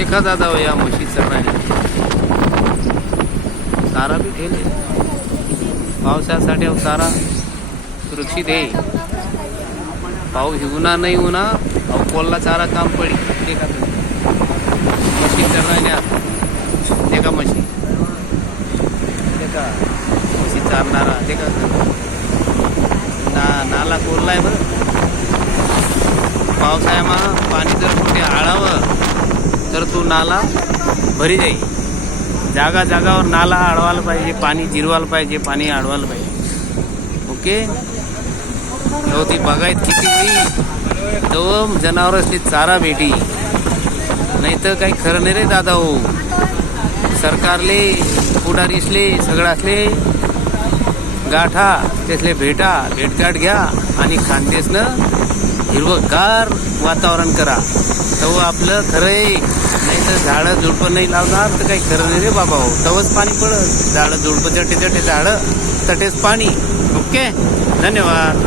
देखा दादा या म्हशी चरणाने चारा बी ठेले पावसासाठी अहो चारा सुरक्षित आहे. पाऊस हिवना नाही उन्हा अहो कोल्हा चारा काम पडी देखा म्हशी चरणाने देखा म्हशी? देखा म्हशी चारणारा? देखा ना नाला कोल्हा आहे बरं. पावसाळ्यामा पाणी जर कुठे आळावं तो नाला भरी जाईल जागा जागावर नाला अडवायला पाहिजे पाणी जिरवायला पाहिजे पाणी अडवायला पाहिजे. ओके? तेव्हा ती बघायत किती होईल तेव्हा जनावर असली चारा भेटी. नाही तर काही खरं नाही रे दादा हो. सरकारले पुढारी असले सगळं असले गाठा त्यासले भेटा भेटगाठ घ्या आणि खानदेशनं हिरवगार वातावरण करा. तेव्हा आपलं खरं आहे नाही तर झाडं झुडपं नाही लावणार तर काही खरं नाही रे बाबा हो. तवच पाणी पडत झाडं झुडपं जटे जटे झाडं तटेच पाणी. ओके? धन्यवाद.